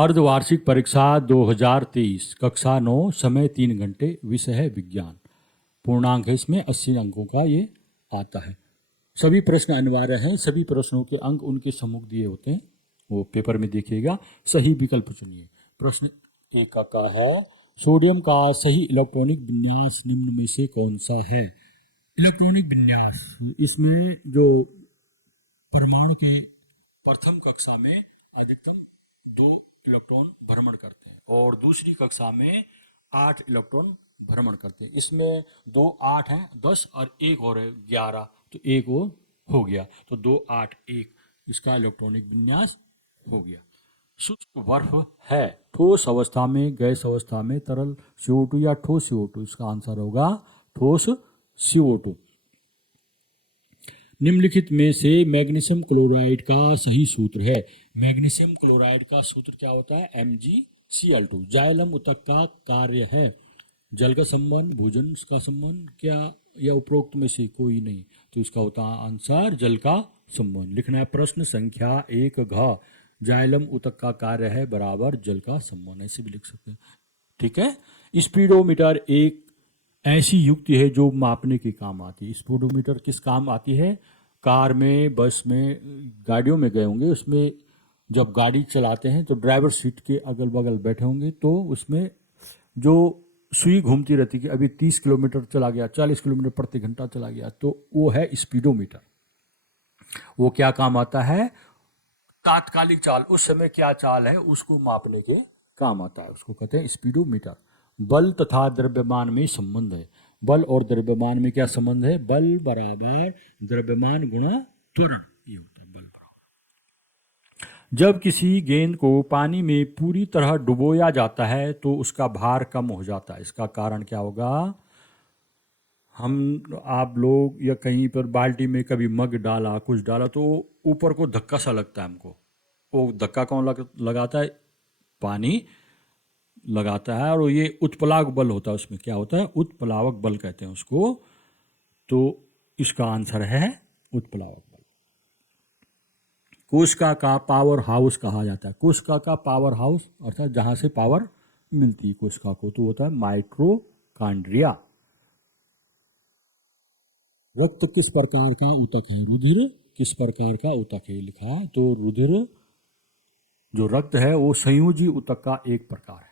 अर्धवार्षिक परीक्षा 2023 कक्षा 9 समय 3 घंटे विषय है विज्ञान। पूर्णांक है इसमें 80 अंकों का ये आता है। सभी प्रश्न अनिवार्य हैं। सभी प्रश्नों के अंक उनके सम्मुख दिए होते हैं, वो पेपर में देखिएगा। सही विकल्प चुनिए। प्रश्न एक का है, सोडियम का सही इलेक्ट्रॉनिक विन्यास निम्न में से कौन सा है। इलेक्ट्रॉनिक विन्यास, इसमें जो परमाणु के प्रथम कक्षा में अधिकतम 2 इलेक्ट्रॉन भ्रमण करते हैं और दूसरी कक्षा में 8 इलेक्ट्रॉन भ्रमण करते हैं। इसमें 2 8 हैं 10 और एक और है 11, तो एक वो हो गया, तो 2 8 1 इसका इलेक्ट्रॉनिक विन्यास हो गया। शुष्क बर्फ है, ठोस अवस्था में, गैस अवस्था में, तरल CO2 या ठोस CO2, इसका आंसर होगा ठोस CO2। निम्नलिखित में से मैग्नीशियम क्लोराइड का सही सूत्र है। मैग्नीशियम क्लोराइड का सूत्र क्या होता है, MgCl2। जाइलम ऊतक का कार्य है जल का संबंध, भोजन का संबंध, क्या या उपरोक्त में से कोई नहीं, तो इसका होता है आंसर जल का संबंध। लिखना है प्रश्न संख्या 1 घ, जाइलम ऊतक का कार्य है बराबर जल का संबंध, ऐसे भी लिख सकते हैं। ठीक है। स्पीडोमीटर एक ऐसी युक्ति है जो मापने के काम आती है। स्पीडोमीटर किस काम आती है, कार में, बस में, गाड़ियों में गए होंगे, उसमें जब गाड़ी चलाते हैं तो ड्राइवर सीट के अगल बगल बैठे होंगे, तो उसमें जो सुई घूमती रहती है कि अभी 30 किलोमीटर चला गया, 40 किलोमीटर प्रति घंटा चला गया, तो वो है स्पीडोमीटर। वो क्या काम आता है, तात्कालिक चाल, उस समय क्या चाल है उसको मापने के काम आता है, उसको कहते हैं स्पीडोमीटर। बल तथा द्रव्यमान में संबंध है। बल और द्रव्यमान में क्या संबंध है, बल बराबर द्रव्यमान गुणा त्वरण, ये होता है बल बराबर। जब किसी गेंद को पानी में पूरी तरह डुबोया जाता है तो उसका भार कम हो जाता है। इसका कारण क्या होगा, हम आप लोग या कहीं पर बाल्टी में कभी मग डाला, कुछ डाला, तो ऊपर को धक्का सा लगता है हमको। वो धक्का कौन लगाता है, पानी लगाता है, और ये उत्प्लावक बल होता है। उसमें क्या होता है, उत्प्लावक बल कहते हैं उसको। तो इसका आंसर है उत्प्लावक बल। कोशिका का पावर हाउस कहा जाता है। कोशिका का पावर हाउस अर्थात जहां से पावर मिलती है कोशिका को, तो होता है माइटोकॉन्ड्रिया। रक्त किस प्रकार का ऊतक है, रुधिर किस प्रकार का ऊतक है लिखा, तो रुधिर जो रक्त है वो संयोजी ऊतक का एक प्रकार है।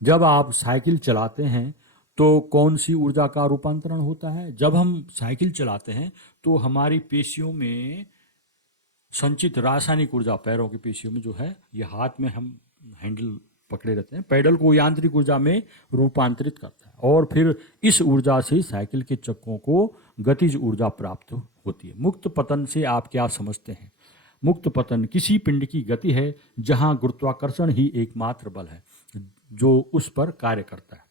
जब आप साइकिल चलाते हैं तो कौन सी ऊर्जा का रूपांतरण होता है, जब हम साइकिल चलाते हैं तो हमारी पेशियों में संचित रासायनिक ऊर्जा, पैरों की पेशियों में जो है, ये हाथ में हम हैंडल पकड़े रहते हैं, पैडल को यांत्रिक ऊर्जा में रूपांतरित करता है और फिर इस ऊर्जा से साइकिल के चक्कों को गतिज ऊर्जा प्राप्त होती है। मुक्त पतन से आप क्या समझते हैं। मुक्त पतन किसी पिंड की गति है जहां गुरुत्वाकर्षण ही एकमात्र बल है जो उस पर कार्य करता है।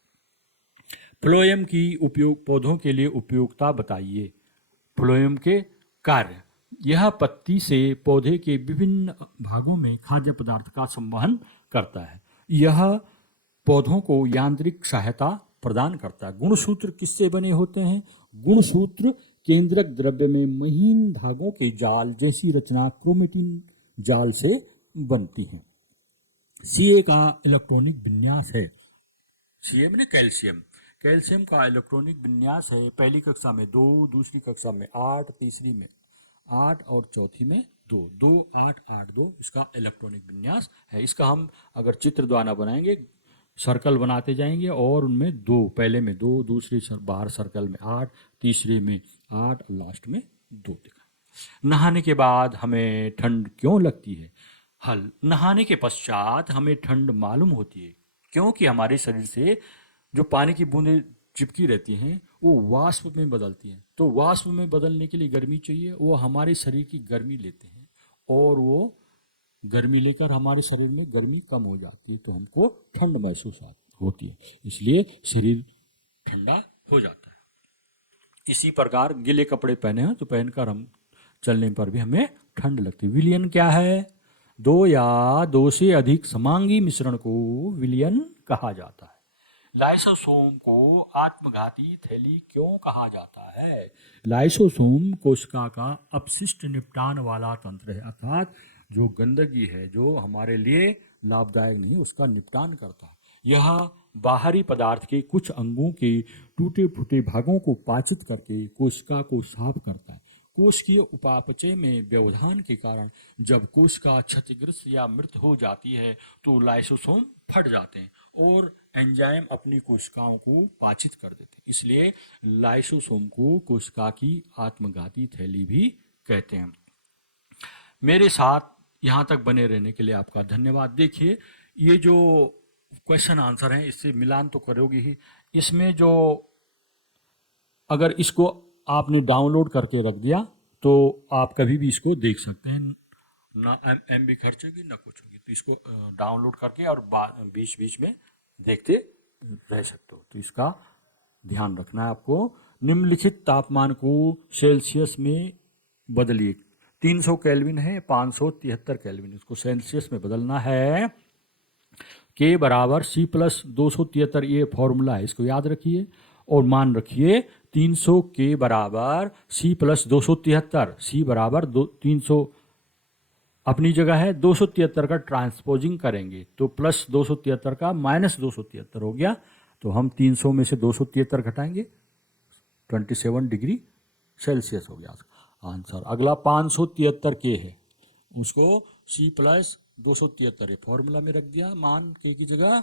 फ्लोएम की उपयोग, पौधों के लिए उपयोगिता बताइए। फ्लोएम के कार्य, यह पत्ती से पौधे के विभिन्न भागों में खाद्य पदार्थ का संवहन करता है। यह पौधों को यांत्रिक सहायता प्रदान करता है। गुणसूत्र किससे बने होते हैं, गुणसूत्र केंद्रक द्रव्य में महीन धागों के जाल जैसी रचना क्रोमेटिन जाल से बनती है। Ca का इलेक्ट्रॉनिक विन्यास है, Ca में कैल्शियम, कैल्शियम का इलेक्ट्रॉनिक विन्यास है पहली कक्षा में 2, दूसरी कक्षा में 8, तीसरी में 8 और चौथी में 2, 2 8 8 2 इसका इलेक्ट्रॉनिक विन्यास है। इसका हम अगर चित्र द्वारा बनाएंगे, सर्कल बनाते जाएंगे और उनमें 2, पहले में 2, दूसरी बाहर सर्कल में 8, तीसरे में 8, लास्ट में 2 दिखा। नहाने के बाद हमें ठंड क्यों लगती है। हल, नहाने के पश्चात हमें ठंड मालूम होती है क्योंकि हमारे शरीर से जो पानी की बूंदें चिपकी रहती हैं वो वाष्प में बदलती हैं। तो वाष्प में बदलने के लिए गर्मी चाहिए, वो हमारे शरीर की गर्मी लेते हैं और वो गर्मी लेकर हमारे शरीर में गर्मी कम हो जाती है, तो हमको ठंड महसूस होती है, इसलिए शरीर ठंडा हो जाता है। इसी प्रकार गीले कपड़े पहने हैं तो पहनकर हम चलने पर भी हमें ठंड लगती है। विलयन क्या है, 2 या 2 से अधिक समांगी मिश्रण को विलयन कहा जाता है। लाइसोसोम को आत्मघाती थैली क्यों कहा जाता है। लाइसोसोम कोशिका का अपशिष्ट निपटान वाला तंत्र है, अर्थात जो गंदगी है, जो हमारे लिए लाभदायक नहीं, उसका निपटान करता है। यह बाहरी पदार्थ के कुछ अंगों के टूटे फूटे भागों को पाचित करके कोशिका को साफ करता है। कोशिकीय उपापचय में व्यवधान के कारण जब कोशिका क्षतिग्रस्त या मृत हो जाती है तो लाइसोसोम फट जाते हैं और एंजाइम अपनी कोशिकाओं को पाचित कर देते हैं। इसलिए लाइसोसोम को कोशिका की आत्मघाती थैली भी कहते हैं। मेरे साथ यहाँ तक बने रहने के लिए आपका धन्यवाद। देखिए, ये जो क्वेश्चन आंसर हैं इससे मिलान तो करोगे ही। इसमें जो अगर इसको आपने डाउनलोड करके रख दिया तो आप कभी भी इसको देख सकते हैं, ना MB खर्च होगी ना कुछ होगी। तो इसको डाउनलोड करके और बीच बीच में देखते रह सकते हो। तो इसका ध्यान रखना है आपको। निम्नलिखित तापमान को सेल्सियस में बदलिए। 300 केल्विन है, 573 केल्विन, इसको सेल्सियस में बदलना है। के बराबर C प्लस 273, ये फॉर्मूला है, इसको याद रखिए और मान रखिए 300 के बराबर C प्लस 273, C बराबर 300 अपनी जगह है, 273 का ट्रांसपोजिंग करेंगे तो प्लस 273 का माइनस 273 हो गया। तो हम 300 में से 273 घटाएंगे, 27 डिग्री सेल्सियस हो गया आंसर। अगला 573 के है, उसको C प्लस 273 फॉर्मूला में रख दिया मान के की जगह।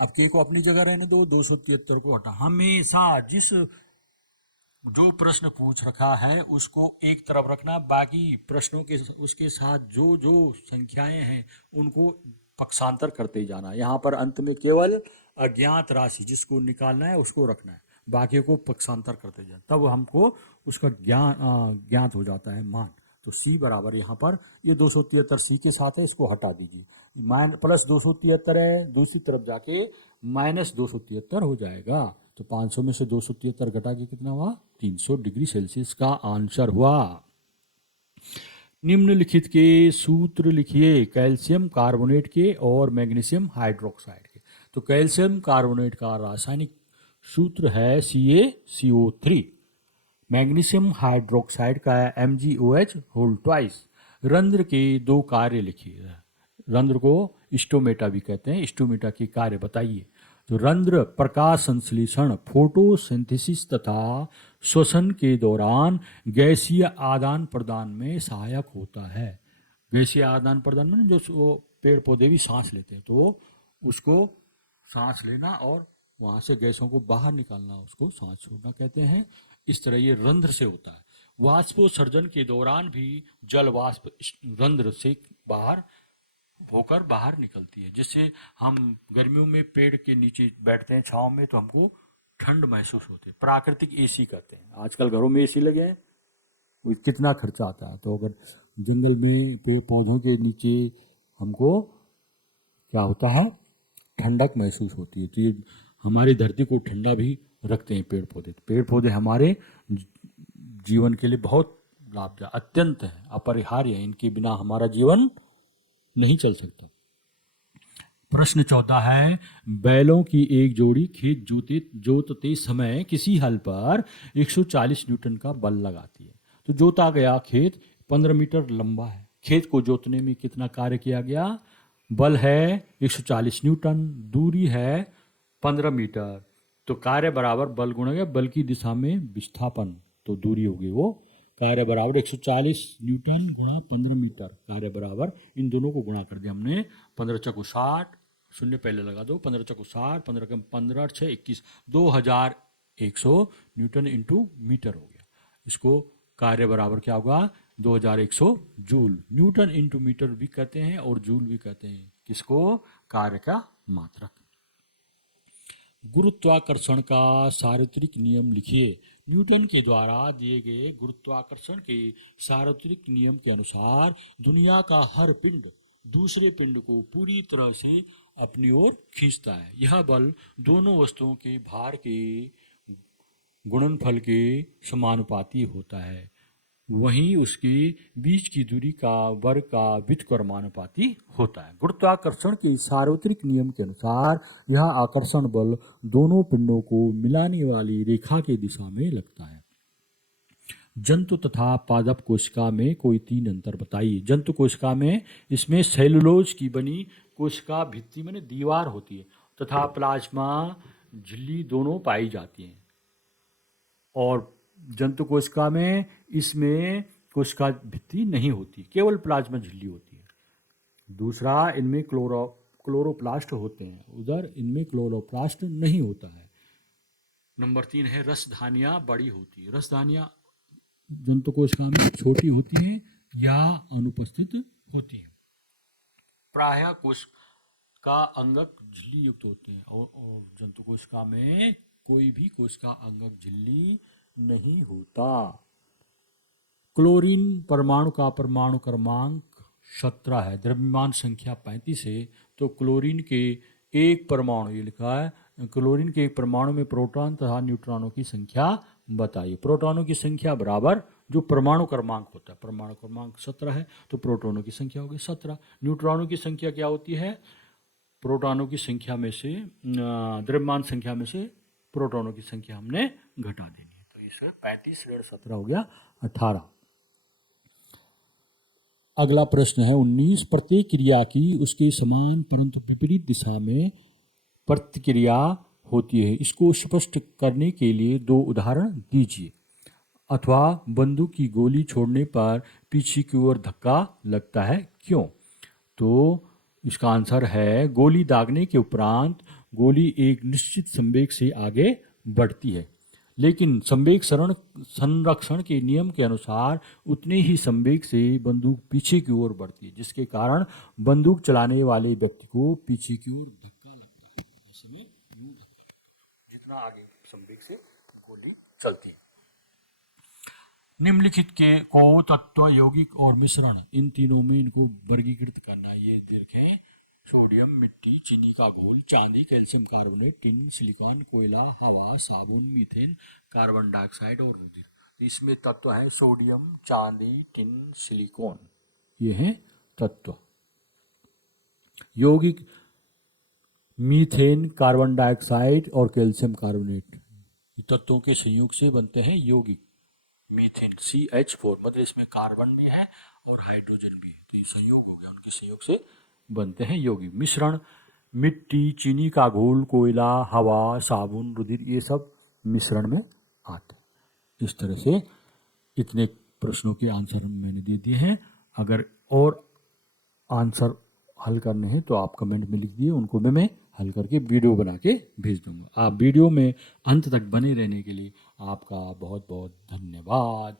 अब के को अपनी जगह रहने दो, 273 को हटा। हमेशा जिस जो प्रश्न पूछ रखा है उसको एक तरफ रखना, बाकी प्रश्नों के उसके साथ जो जो संख्याएं हैं उनको पक्षांतर करते जाना। यहाँ पर अंत में केवल अज्ञात राशि जिसको निकालना है उसको रखना है, बाकी को पक्षांतर करते जाना, तब हमको उसका ज्ञात हो जाता है मान। तो C बराबर यहाँ पर ये 273 C के साथ है, इसको हटा दीजिए। प्लस 273 है, दूसरी तरफ जाके माइनस 273 हो जाएगा। तो 500 में से 273 घटा के कितना हुआ, 300 डिग्री सेल्सियस का आंसर हुआ। निम्नलिखित के सूत्र लिखिए कैल्शियम कार्बोनेट के और मैग्नीशियम हाइड्रोक्साइड के। तो कैल्शियम कार्बोनेट का रासायनिक सूत्र है CaCO3। मैग्नीशियम हाइड्रोक्साइड का है MgOH होल ट्वाइस। रंध्र के दो कार्य लिखिए। रंध्र को स्टोमेटा भी कहते हैं, स्टोमेटा के कार्य बताइए। तो रंध्र प्रकाश संश्लेषण, फोटोसिंथेसिस तथा श्वसन के दौरान गैसीय आदान प्रदान में सहायक होता है। गैसीय आदान प्रदान में जो पेड़ पौधे भी सांस लेते हैं तो उसको सांस लेना और वहाँ से गैसों को बाहर निकालना, उसको सांस छोड़ना कहते हैं। इस तरह ये रंध्र से होता है। वाष्पोत्सर्जन के दौरान भी जल वाष्प रंध्र से बाहर होकर बाहर निकलती है, जिससे हम गर्मियों में पेड़ के नीचे बैठते हैं छांव में तो हमको ठंड महसूस होती है। प्राकृतिक AC कहते हैं। आजकल घरों में AC लगे हैं, कितना खर्चा आता है। तो अगर जंगल में पेड़ पौधों के नीचे हमको क्या होता है, ठंडक महसूस होती है। तो ये हमारी धरती को ठंडा भी रखते हैं पेड़ पौधे। पेड़ पौधे हमारे जीवन के लिए बहुत लाभदायक, अत्यंत है, अपरिहार्य है। इनके बिना हमारा जीवन नहीं चल सकता। प्रश्न 14 है, बैलों की एक जोड़ी खेत जोतते समय किसी हल पर 140 न्यूटन का बल लगाती है। तो जोता गया खेत 15 मीटर लंबा है। खेत को जोतने में कितना कार्य किया गया? बल है 140 न्यूटन, दूरी है 15 मीटर। तो कार्य बराबर बल गुणा गया बल की दिशा में विस्थापन, तो दूरी होगी वो कार्य बराबर 140 न्यूटन गुणा 15 मीटर। कार्य बराबर इन दोनों को गुणा कर दिया हमने। 15 चौको 60, शून्य पहले लगा दो, 15 चौको 60, 15 कम 15, 6 21, 2100 न्यूटन इंटू मीटर हो गया। इसको कार्य बराबर क्या होगा? 2100 जूल। न्यूटन इंटू मीटर भी कहते हैं और जूल भी कहते हैं किसको? कार्य का मात्रक। गुरुत्वाकर्षण का सार्वत्रिक नियम लिखिए। न्यूटन के द्वारा दिए गए गुरुत्वाकर्षण के सार्वत्रिक नियम के अनुसार दुनिया का हर पिंड दूसरे पिंड को पूरी तरह से अपनी ओर खींचता है। यह बल दोनों वस्तुओं के भार के गुणनफल के समानुपाती होता है। वहीं उसके बीच की दूरी का वर्ग का व्युत्क्रमानुपाती होता है। गुरुत्वाकर्षण के सार्वत्रिक नियम के अनुसार यह आकर्षण बल दोनों पिंडों को मिलाने वाली रेखा की दिशा में लगता है। जंतु तथा पादप कोशिका में कोई 3 अंतर बताइए। जंतु कोशिका में इसमें सेलुलोज की बनी कोशिका भित्ति में दीवार होती है तथा प्लाज्मा झिल्ली दोनों पाई जाती हैं। और जंतु कोशिका में इसमें कोशिका भित्ति नहीं होती, केवल प्लाज्मा झिल्ली होती है। दूसरा, इनमें क्लोरोप्लास्ट होते हैं, उधर इनमें क्लोरोप्लास्ट नहीं होता है। नंबर 3 है रसधानियाँ बड़ी होती है। रसधानियाँ जंतु कोशिका में छोटी होती हैं या अनुपस्थित होती हैं। प्रायः कोशिका अंगक झिल्ली युक्त होते हैं और जंतु कोशिका में कोई भी कोशिका अंगक झिल्ली नहीं होता। क्लोरीन परमाणु का परमाणु क्रमांक 17 है, द्रव्यमान संख्या 35 है। तो क्लोरीन के एक परमाणु, ये लिखा है, क्लोरीन के एक परमाणु में प्रोटॉन तथा न्यूट्रॉनों की संख्या बताइए। प्रोटॉनों की संख्या बराबर जो परमाणु क्रमांक होता है, परमाणु क्रमांक 17 है तो प्रोटॉनों की संख्या होगी 17। न्यूट्रॉनों की संख्या क्या होती है? प्रोटॉनों की संख्या में से द्रव्यमान संख्या में से प्रोटॉनों की संख्या हमने घटा देनी है। तो इस 35 ऋण 17 हो गया 18। अगला प्रश्न है 19। प्रत्येक क्रिया की उसके समान परंतु विपरीत दिशा में प्रतिक्रिया होती है, इसको स्पष्ट करने के लिए 2 उदाहरण दीजिए। अथवा बंदूक की गोली छोड़ने पर पीछे की ओर धक्का लगता है, क्यों? तो इसका आंसर है, गोली दागने के उपरांत गोली एक निश्चित संवेग से आगे बढ़ती है, लेकिन संवेग संरक्षण के नियम के अनुसार उतने ही संवेग से बंदूक पीछे की ओर बढ़ती है, जिसके कारण बंदूक चलाने वाले व्यक्ति को पीछे की ओर धक्का लगता है। ऐसे में जितना आगे संवेग से गोली चलती है। निम्नलिखित के को तत्व, यौगिक और मिश्रण, इन तीनों में इनको वर्गीकृत करना। ये देखें, सोडियम, मिट्टी, चीनी का घोल, चांदी, कैल्शियम कार्बोनेट, टिन, सिलिकॉन, कोयला, हवा, साबुन, मीथेन, कार्बन डाइऑक्साइड और रुधिर। इसमें तत्व है सोडियम, चांदी, टिन, सिलिकॉन, ये हैं तत्व। यौगिक मीथेन, कार्बन डाइऑक्साइड और कैल्शियम कार्बोनेट, तत्वों के संयोग से बनते हैं यौगिक। मीथेन CH4, मतलब इसमें कार्बन भी है और हाइड्रोजन भी है, तो ये संयोग हो गया, उनके संयोग से बनते हैं यौगिक। मिश्रण, मिट्टी, चीनी का घोल, कोयला, हवा, साबुन, रुधिर, ये सब मिश्रण में आते हैं। इस तरह से इतने प्रश्नों के आंसर मैंने दे दिए हैं। अगर और आंसर हल करने हैं तो आप कमेंट में लिख दिए, उनको मैं हल करके वीडियो बना के भेज दूंगा। आप वीडियो में अंत तक बने रहने के लिए आपका बहुत बहुत धन्यवाद।